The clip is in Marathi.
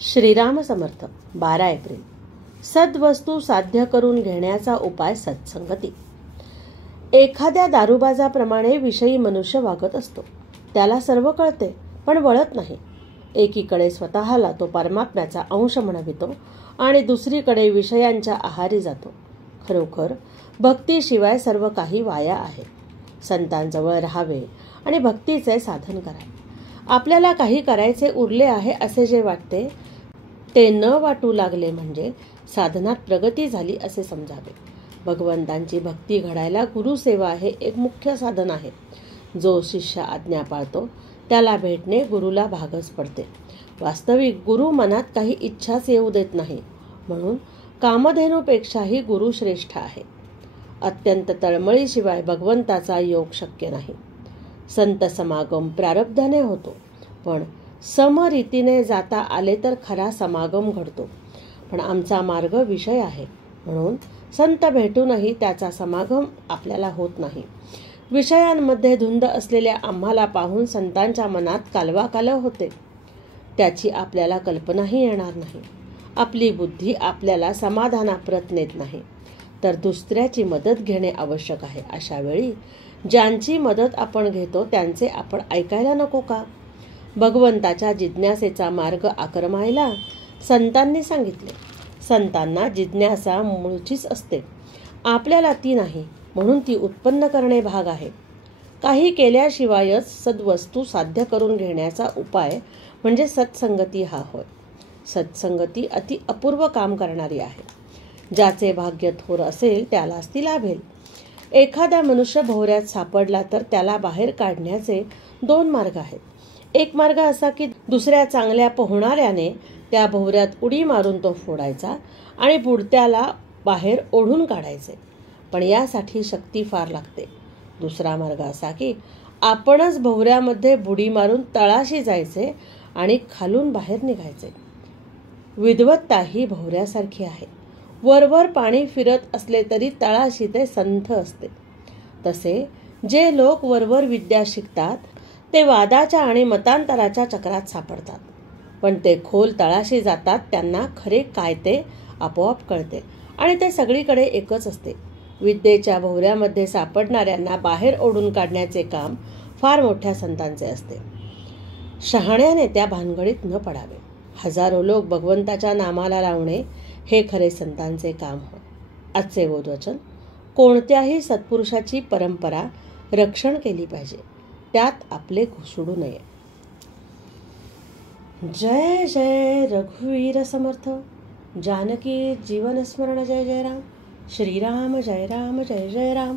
श्रीराम समर्थ. 12 एप्रिल. सद्वस्तू साध्य करून घेण्याचा उपाय सत्संगती. एखाद्या दारूबाजाप्रमाणे विषयी मनुष्य वागत असतो. त्याला सर्व कळते पण वळत नाही. एकीकडे स्वतःला तो परमात्म्याचा अंश म्हणवितो आणि दुसरीकडे विषयांच्या आहारी जातो. खरोखर भक्तीशिवाय सर्व काही वाया आहे. संतांजवळ राहावे आणि भक्तीचे साधन करावे. आपल्याला काही करायचे उरले आहे असे जे वाटते ते न वाटू लागले म्हणजे साधनात प्रगती झाली असे समजावे. भगवंतांची भक्ती घडायला गुरुसेवा हे एक मुख्य साधन आहे. जो शिष्य आज्ञा पाळतो त्याला भेटणे गुरुला भागच पडते. वास्तविक गुरु मनात काही इच्छाच येऊ देत नाही. म्हणून कामधेनूपेक्षाही गुरु श्रेष्ठ आहे. अत्यंत तळमळीशिवाय भगवंताचा योग शक्य नाही. संत समागम प्रारब्धाने होतो, पण समरीतीने जाता आले तर खरा समागम घडतो. पण आमचा मार्ग विषय आहे, म्हणून संत भेटूनही त्याचा समागम आपल्याला होत नाही. विषयांमध्ये धुंद असलेल्या आम्हाला पाहून संतांच्या मनात कालवाकालव होते. त्याची आपल्याला कल्पनाही येणार नाही. आपली बुद्धी आपल्याला समाधानाप्रत नेत नाही, तर दुसऱ्याची मदत घेणे आवश्यक आहे. अशा वेळी ज्यांची मदत आपण घेतो त्यांचे आपण ऐकायला नको का? भगवंताच्या जिज्ञासेचा मार्ग आक्रमायला संतांनी सांगितले. संतांना जिज्ञासा मूळचीच असते. आपल्याला ती नाही, म्हणून ती उत्पन्न करणे भाग आहे. काही केल्याशिवायच सद्वस्तू साध्य करून घेण्याचा उपाय म्हणजे सत्संगती हा होय. सत्संगती अति अपूर्व काम करणारी आहे. ज्याचे भाग्य थोर असेल त्यालाच ती लाभेल. एखादा मनुष्य भोवऱ्यात सापडला तर त्याला बाहेर काढण्याचे 2 मार्ग आहेत. एक मार्ग असा की दुसऱ्या चांगल्या पोहणाऱ्याने त्या भोवऱ्यात उडी मारून तो फोडायचा आणि बुडत्याला बाहेर ओढून काढायचे, पण यासाठी शक्ती फार लागते. दुसरा मार्ग असा की आपणच भोवऱ्यामध्ये बुडी मारून तळाशी जायचे आणि खालून बाहेर निघायचे. विद्वत्ता ही भोवऱ्यासारखी आहे. वरवर पाणी फिरत असले तरी तळाशी ते संथ असते. तसे जे लोक वरवर विद्या शिकतात ते वादाच्या आणि मतांतराच्या चक्रात सापडतात, पण ते खोल तळाशी जातात त्यांना खरे काय ते आपोआप कळते आणि ते सगळीकडे एकच असते. विद्येच्या भोवऱ्यामध्ये सापडणाऱ्यांना बाहेर ओढून काढण्याचे काम फार मोठ्या संतांचे असते. शहाण्याने त्या भानगडीत न पडावे. हजारो लोक भगवंताच्या नामाला लावणे हे खरे संतांचे काम होय. आजचे बोधवचन: कोणत्याही सत्पुरुषाची परंपरा रक्षण केली पाहिजे, त्यात आपले घुसडू नये. जय जय रघुवीर समर्थ. जानकी जीवन स्मरण. जय जय राम. श्रीराम जय राम जय जय राम.